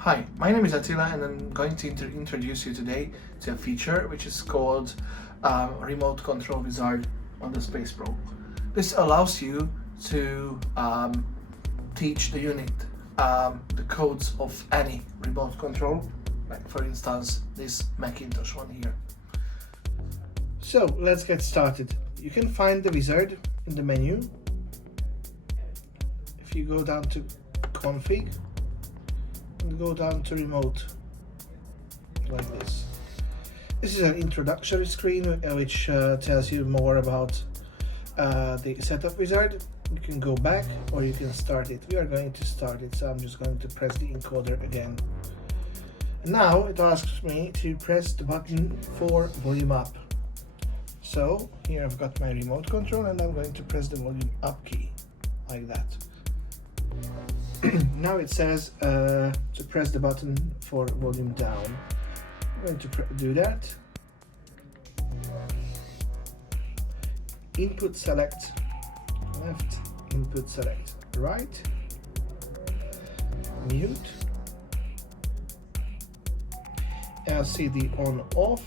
Hi, my name is Attila and I'm going to introduce you today to a feature which is called Remote Control Wizard on the Space Pro. This allows you to teach the unit the codes of any remote control, like for instance this Macintosh one here. So let's get started. You can find the wizard in the menu. If you go down to config and go down to remote, like this. This is an introductory screen which tells you more about the setup wizard. You can go back or you can start it. We are going to start it, so I'm just going to press the encoder again. Now it asks me to press the button for volume up. So here I've got my remote control and I'm going to press the volume up key, like that. Now it says to press the button for volume down. I'm going to do that. Input select left, input select right, mute, LCD on off,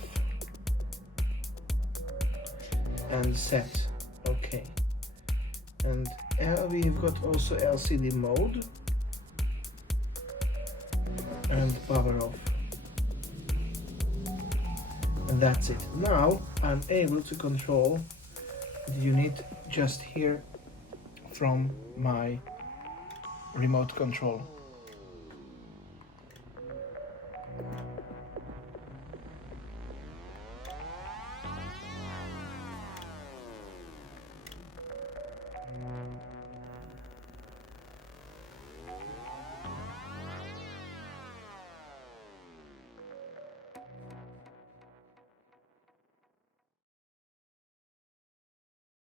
and set. Okay. And we've got also LCD mode and power off. And that's it. Now I'm able to control the unit just here from my remote control.